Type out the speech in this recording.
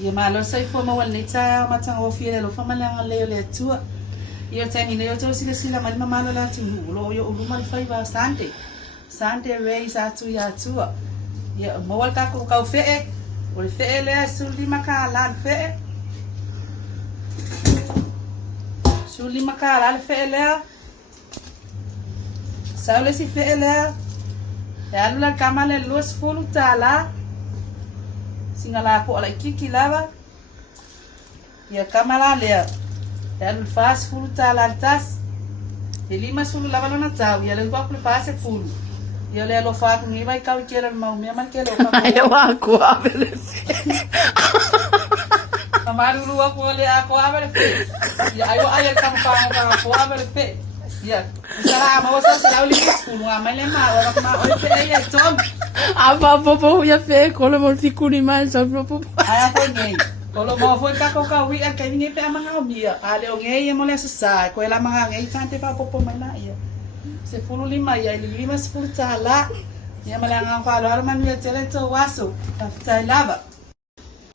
Ia malo sai fo ma wal nita matang ofia lo fa malanga leo le tua. Ia tani leo to sila mal mamalo la tu lo yo ulu mal fai ba sante. Sante raise atu ya tua. Ia mo wal ka ko ka fe. Ol fe le suli makala fe. Suli makala fe le. Saule si fe le. Ya lula kamale luas fulu tala. Singala ko ala kiki lava. Ya kamala le. Ya lul fas fulu tala tas. Lima sulu lava lona tau. Ya le ko fas fulu. Ya le lo fa ngi vai ka kera mau me man kelo ka. Eu aku abele. Kamaru lu aku le aku abele fe. Ya ayo ayo kam pa aku abele fe. Ya. Sala ma wasa sala uli fulu ngamale ma ora ma oi fe ya tom. Apa popo ya fe kolo mo fikuni mai sa popo. Aya ko ngai. Kolo mo foi ka ko ka wi a kai ngai pe amanga mia. Ale o ngai mo le sa ko ela manga ngai tante pa popo mai na ya. Se fulu lima ya lima sepuluh tala. Ya malanga ko alo man ya tele to waso. Ta lava.